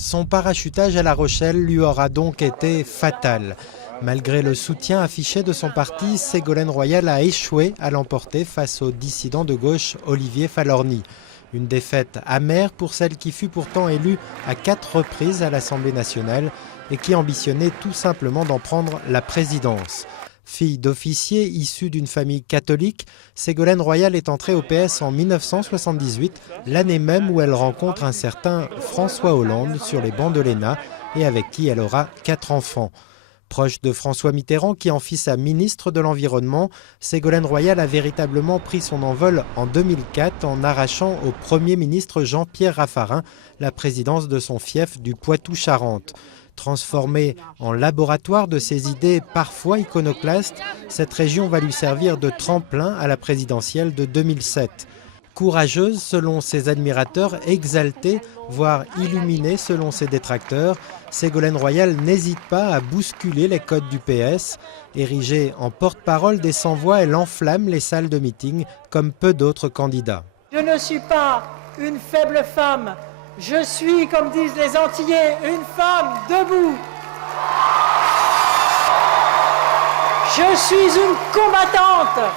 Son parachutage à La Rochelle lui aura donc été fatal. Malgré le soutien affiché de son parti, Ségolène Royal a échoué à l'emporter face au dissident de gauche Olivier Falorni. Une défaite amère pour celle qui fut pourtant élue à 4 reprises à l'Assemblée nationale et qui ambitionnait tout simplement d'en prendre la présidence. Fille d'officier issue d'une famille catholique, Ségolène Royal est entrée au PS en 1978, l'année même où elle rencontre un certain François Hollande sur les bancs de l'ENA et avec qui elle aura 4 enfants. Proche de François Mitterrand, qui en fit sa ministre de l'Environnement, Ségolène Royal a véritablement pris son envol en 2004 en arrachant au Premier ministre Jean-Pierre Raffarin la présidence de son fief du Poitou-Charentes. Transformée en laboratoire de ses idées parfois iconoclastes, cette région va lui servir de tremplin à la présidentielle de 2007. Courageuse selon ses admirateurs, exaltée, voire illuminée selon ses détracteurs, Ségolène Royal n'hésite pas à bousculer les codes du PS. Érigée en porte-parole des sans-voix, elle enflamme les salles de meeting comme peu d'autres candidats. Je ne suis pas une faible femme, je suis, comme disent les Antillais, une femme debout. Je suis une combattante.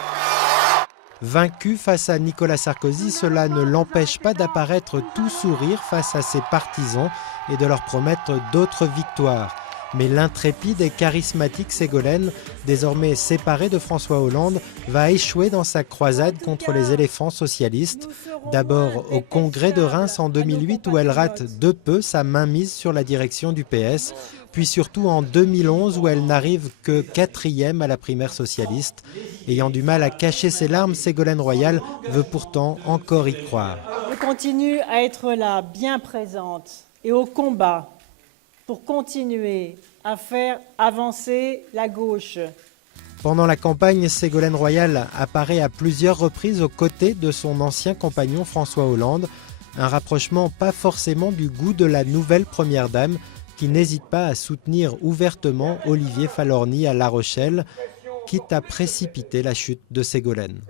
Vaincu face à Nicolas Sarkozy, cela ne l'empêche pas d'apparaître tout sourire face à ses partisans et de leur promettre d'autres victoires. Mais l'intrépide et charismatique Ségolène, désormais séparée de François Hollande, va échouer dans sa croisade contre les éléphants socialistes. D'abord au congrès de Reims en 2008 où elle rate de peu sa mainmise sur la direction du PS, puis surtout en 2011 où elle n'arrive que 4e à la primaire socialiste. Ayant du mal à cacher ses larmes, Ségolène Royal veut pourtant encore y croire. Je continue à être là, bien présente et au combat pour continuer à faire avancer la gauche. Pendant la campagne, Ségolène Royal apparaît à plusieurs reprises aux côtés de son ancien compagnon François Hollande. Un rapprochement pas forcément du goût de la nouvelle première dame qui n'hésite pas à soutenir ouvertement Olivier Falorni à La Rochelle, quitte à précipiter la chute de Ségolène.